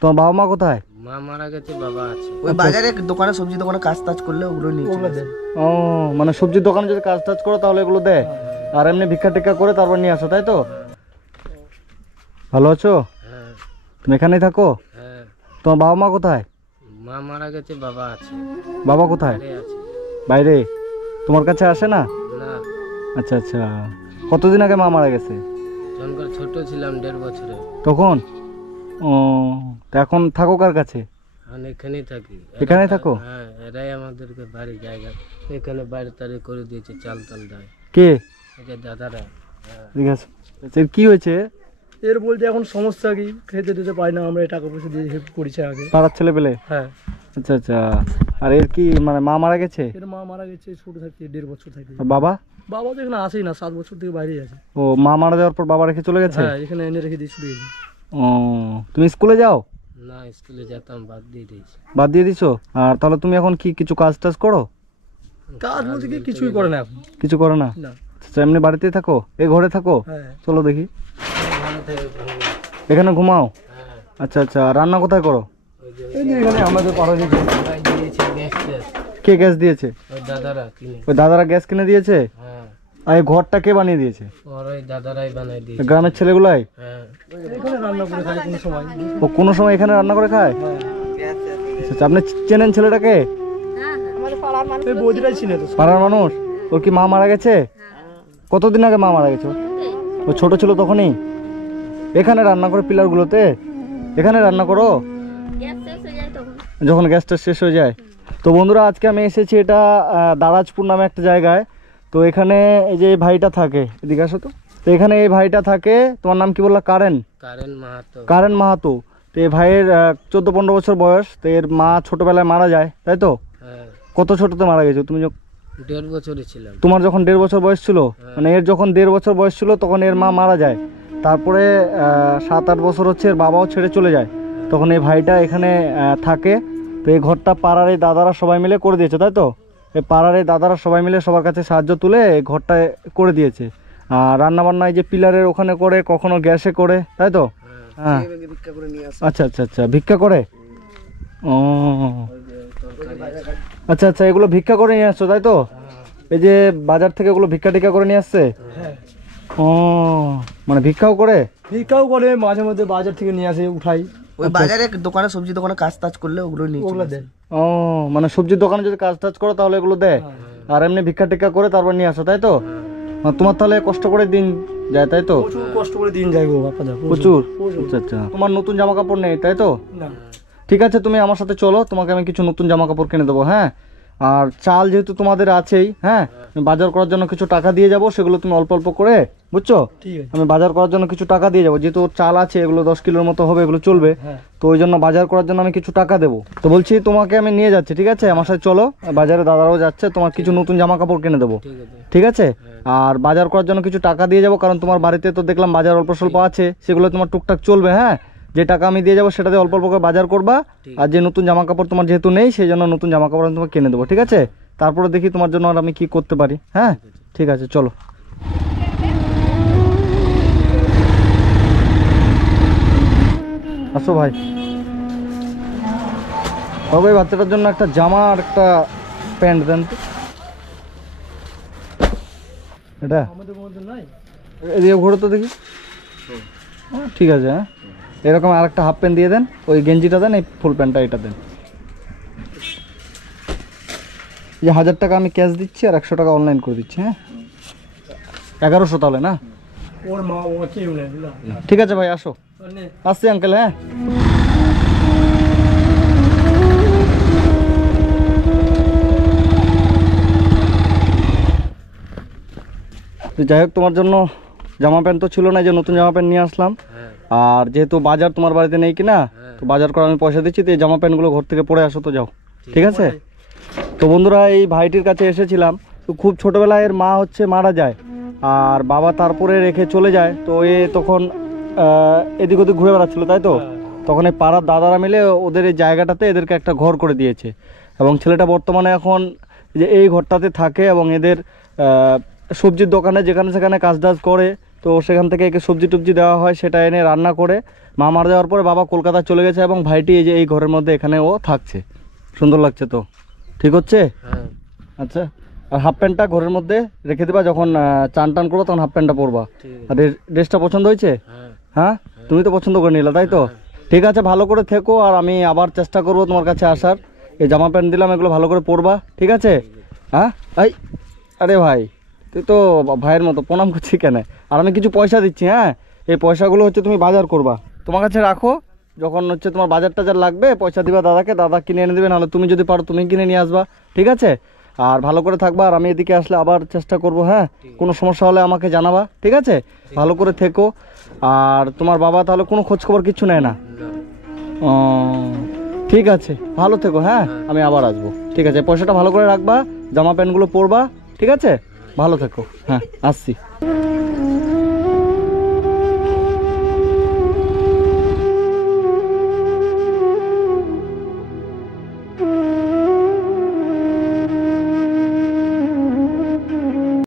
তোমার বাবা মা কোথায়? মা মারা গেছে, বাবা আছে। ওই বাজারে দোকানে সবজি দোকানে কাজ টাজ করলে ওগুলো নিয়ে দেয়। ও মানে সবজির দোকানে যদি কাজ টাজ করো তাহলে এগুলো দেয়, আর এমনি ভিক্ষা টিক্ষা করে তারপর নিয়ে আসো, তাই তো? ভালো আছো? হ্যাঁ তুমি এখানেই থাকো? হ্যাঁ। তোমার বাবা মা কোথায়? মা মারা গেছে, বাবা আছে। বাবা কোথায়? বাইরে আছে। বাইরে? তোমার কাছে আসে না? না, আচ্ছা আচ্ছা। কতদিন আগে মা মারা গেছে? যখন ছোট ছিলাম 1.5 বছরে। তখন? ও, তা এখন থাকো কার কাছে? আমি এখানেই থাকি। এখানেই থাকো? হ্যাঁ, এরাই আমাদেরকে বাড়ি জায়গা এখানে বাড়ি টাড়ি করে দিয়েছে, চাল টাল দেয়। কে? এই যে দাদারা। ঠিক আছে। আচ্ছা, কি হয়েছে? এর বলতে এখন সমস্যা কি, খেতে দিতে পারি না আমরা, টাকা পয়সা দিয়ে হেল্প করেছে আগে। পাড়ার ছেলে পেলে? হ্যাঁ। আচ্ছা আচ্ছা। আর এর কি মানে মা মারা গেছে? এর মা মারা গেছে ছোট থাকতে, 1.5 বছর থাকতে। আর বাবা? বাবা তো এখানে আসেই না, 7 বছর থেকে বাইরেই আছে। ও, মা মারা যাওয়ার পর বাবা রেখে চলে গেছে? হ্যাঁ, এখানে এনে রেখে দিয়ে চলে গেছে। ও, তুমি স্কুলে যাও? না, স্কুলে যেতাম, বাদ দিয়ে দিয়েছি। বাদ দিয়ে দিছো? আর তাহলে তুমি এখন কি কিছু কাজ টাজ করো? কাজ বলতে কি কিছুই করে না এখন। কিছু করো না? না। আচ্ছা, এমনি বাড়িতেই থাকো? এই ঘরে থাকো? হ্যাঁ। চলো দেখি। ভালো থেকে এখানে ঘুমাও? হ্যাঁ। আচ্ছা আচ্ছা। রান্না কোথায় করো? ওই যে এই যে এখানে আমাদের পাড়া দিকে সবাই দিয়েছে গ্যাস ট্যাস, কে গ্যাস দিয়েছে? ওই দাদারা কিনে। ওই দাদারা গ্যাস কিনে দিয়েছে? হ্যাঁ, আর এই ঘরটা কে বানিয়ে দিয়েছে? ওর ওই দাদারাই বানাই দিয়েছে। গ্রামের ছেলেগুলাই? হ্যাঁ। এখানে রান্না করে খাই কোনো সময়। ও কোনো সময় এখানে রান্না করে খায়? হ্যাঁ। আচ্ছা আচ্ছা। আপনি চেনেন ছেলেটাকে? এই বৌদিটাই ছিল তো। পাড়ার মানুষ? ওর কি মা মারা গেছে? কতদিন আগে মা মারা গেছে? ও ছোট ছিল তখনই? এখানে রান্না করে পিলারগুলোতে? এখানে রান্না করো যখন গ্যাসটা শেষ হয়ে যায়? তো বন্ধুরা, আজকে আমি এসেছি এটা দারাজপুর নামে একটা জায়গায়। তো এখানে এই যে ভাইটা থাকে, এদিকে আসো তো। তো এখানে এই ভাইটা থাকে। তোমার নাম কি বললা? কারেন? কারেন মাহাতো। কারেন মাহাতো। তো এই ভাইয়ের 14-15 বছর বয়স। তো এর মা ছোটবেলায় মারা যায়, তাই তো? হ্যাঁ, কত ছোটতে মারা গেছো তুমি? 1.5 বছরই ছিলাম। তোমার যখন 1.5 বছর বয়স ছিল, মানে এর যখন 1.5 বছর বয়স ছিল তখন এর মা মারা যায়। তারপরে 7-8 বছর হচ্ছে এর বাবাও ছেড়ে চলে যায়। তখন এই ভাইটা এখানে থাকে। তো এই ঘরটা পাড়ার এই দাদারা সবাই মিলে করে দিয়েছে, তাই তো? এই পাড়ার এই দাদারা সবাই মিলে সবার কাছে সাহায্য তুলে এই ঘরটা করে দিয়েছে। আর রান্নাবান্না এই যে পিলারের ওখানে করে, কখনো গ্যাসে করে, তাই তো? হ্যাঁ। ভিক্ষা করে নিয়ে আসে। আচ্ছা আচ্ছা আচ্ছা। ভিক্ষা করে? ও আচ্ছা আচ্ছা। এগুলো ভিক্ষা করে নিয়ে আসছো, তাই তো? এই যে বাজার থেকে এগুলো ভিক্ষা টিক্ষা করে নিয়ে আসছে? হ্যাঁ। ও, মানে ভিক্ষাও করে? ভিক্ষাও করে, মাঝে মধ্যে বাজার থেকে নিয়ে আসে, উঠাই। ওই বাজারে দোকানে সবজি দোকানে কাজ টাজ করলে ওগুলো নিয়ে ওগুলো দেয়। ও, মানে সবজির দোকানে যদি কাজ টাজ করো তাহলে এগুলো দেয়, আর এমনি ভিক্ষা টিক্ষা করে তারপর নিয়ে আসো, তাই তো? আর তোমার তাহলে কষ্ট করে দিন যায়, তাই তো? প্রচুর কষ্ট করে দিন যাই গো বাপা দা, প্রচুর? আচ্ছা আচ্ছা। তোমার নতুন জামা কাপড় নেই, তাই তো? না। ঠিক আছে, তুমি আমার সাথে চলো, তোমাকে আমি কিছু নতুন জামা কাপড় কিনে দেবো। হ্যাঁ। আর চাল যেহেতু তোমাদের আছেই, হ্যাঁ, আমি বাজার করার জন্য কিছু টাকা দিয়ে যাব, সেগুলো তুমি অল্প অল্প করে, বুঝছো? ঠিক আছে। আমি বাজার করার জন্য কিছু টাকা দিয়ে যাবো, যেহেতু চাল আছে, এগুলো 10 কিলোর মতো হবে, এগুলো চলবে। হ্যাঁ। তো ওই জন্য বাজার করার জন্য আমি কিছু টাকা দেবো। তো বলছি তোমাকে আমি নিয়ে যাচ্ছি, ঠিক আছে? আমার সাথে চলো, বাজারে দাদারাও যাচ্ছে, তোমার কিছু নতুন জামা কাপড় কিনে দেবো, ঠিক আছে। ঠিক আছে? আর বাজার করার জন্য কিছু টাকা দিয়ে যাবো, কারণ তোমার বাড়িতে তো দেখলাম বাজার অল্প স্বল্প আছে, সেগুলো তোমার টুকটাক চলবে। হ্যাঁ, যে টাকা আমি দিয়ে যাবো সেটাতে অল্প অল্প করে বাজার করবা। আর যে নতুন জামা কাপড় তোমার যেহেতু নেই, সেই জন্য নতুন জামা কাপড় আমি তোমাকে কিনে দেবো, ঠিক আছে? তারপরে দেখি তোমার জন্য আর আমি কি করতে পারি। হ্যাঁ, ঠিক আছে, চলো। আসো ভাই। বাবু, এই বাচ্চাটার জন্য একটা জামা আর একটা প্যান্ট দেন তো। এটা আমাদের মধ্যে নাই। এদিকে ঘোরো তো দেখি। ঠিক আছে। হ্যাঁ, এরকম আর একটা হাফ প্যান্ট দিয়ে দেন, ওই গেঞ্জিটা দেন, এই ফুল প্যান্টটা এটা দেন। যে 1000 টাকা আমি ক্যাশ দিচ্ছি আর 100 টাকা অনলাইন করে দিচ্ছি। হ্যাঁ, 1100 তাহলে না? ওর মা ও কেউ নেই, বুঝলা? ঠিক আছে ভাই, আসো। নে। আসছি আঙ্কেল। হ্যাঁ, তো যাই হোক, তোমার জন্য জামা প্যান্ট তো ছিল না, যে নতুন জামা প্যান্ট নিয়ে আসলাম। হ্যাঁ। আর যেহেতু বাজার তোমার বাড়িতে নেই কিনা, তো বাজার করে আমি পয়সা দিচ্ছি, তো এই জামা প্যান্টগুলো ঘর থেকে পরে আসো তো, যাও, ঠিক আছে? তো বন্ধুরা, এই ভাইটির কাছে এসেছিলাম। তো খুব ছোটোবেলায় এর মা হচ্ছে মারা যায়, আর বাবা তারপরে রেখে চলে যায়। তো এ তখন এদিক ওদিক ঘুরে বেড়াচ্ছিলো, তাই তো? তখন এই পাড়ার দাদারা মিলে ওদের এই জায়গাটাতে এদেরকে একটা ঘর করে দিয়েছে, এবং ছেলেটা বর্তমানে এখন যে এই ঘরটাতে থাকে, এবং এদের সবজির দোকানে যেখানে সেখানে কাজ টাজ করে, তো সেখান থেকে একে সবজি টবজি দেওয়া হয়, সেটা এনে রান্না করে। মা মারা যাওয়ার পরে বাবা কলকাতা চলে গেছে এবং ভাইটি এই যে এই ঘরের মধ্যে এখানে ও থাকছে। সুন্দর লাগছে তো, ঠিক হচ্ছে? হ্যাঁ আচ্ছা, আর হাফ প্যান্টটা ঘরের মধ্যে রেখে দেবা, যখন চান টান করবো তখন হাফ প্যান্টটা পরবা। ঠিক আর ড্রেসটা পছন্দ হয়েছে? হ্যাঁ হ্যাঁ, তুমি তো পছন্দ করে নিলে, তাই তো? ঠিক আছে, ভালো করে থেকো, আর আমি আবার চেষ্টা করবো তোমার কাছে আসার। এই জামা প্যান্ট দিলাম, এগুলো ভালো করে পরবা, ঠিক আছে? হ্যাঁ, এই আরে ভাই, তুই তো ভাইয়ের মতো প্রণাম করছি কেন? আর আমি কিছু পয়সা দিচ্ছি, হ্যাঁ, এই পয়সাগুলো হচ্ছে তুমি বাজার করবা, তোমার কাছে রাখো। যখন হচ্ছে তোমার বাজার টাজার লাগবে পয়সা দিবা দাদাকে, দাদা কিনে এনে দেবে, নাহলে তুমি যদি পারো তুমি কিনে নিয়ে আসবা, ঠিক আছে? আর ভালো করে থাকবা, আর আমি এদিকে আসলে আবার চেষ্টা করব। হ্যাঁ, কোনো সমস্যা হলে আমাকে জানাবা, ঠিক আছে? ভালো করে থেকো। আর তোমার বাবা তাহলে কোনো খোঁজ খবর কিচ্ছু নেয় না? ও, ঠিক আছে, ভালো থেকো। হ্যাঁ, আমি আবার আসবো, ঠিক আছে? পয়সাটা ভালো করে রাখবা, জামা প্যান্টগুলো পরবা, ঠিক আছে? ভালো থেকো। হ্যাঁ, আসছি।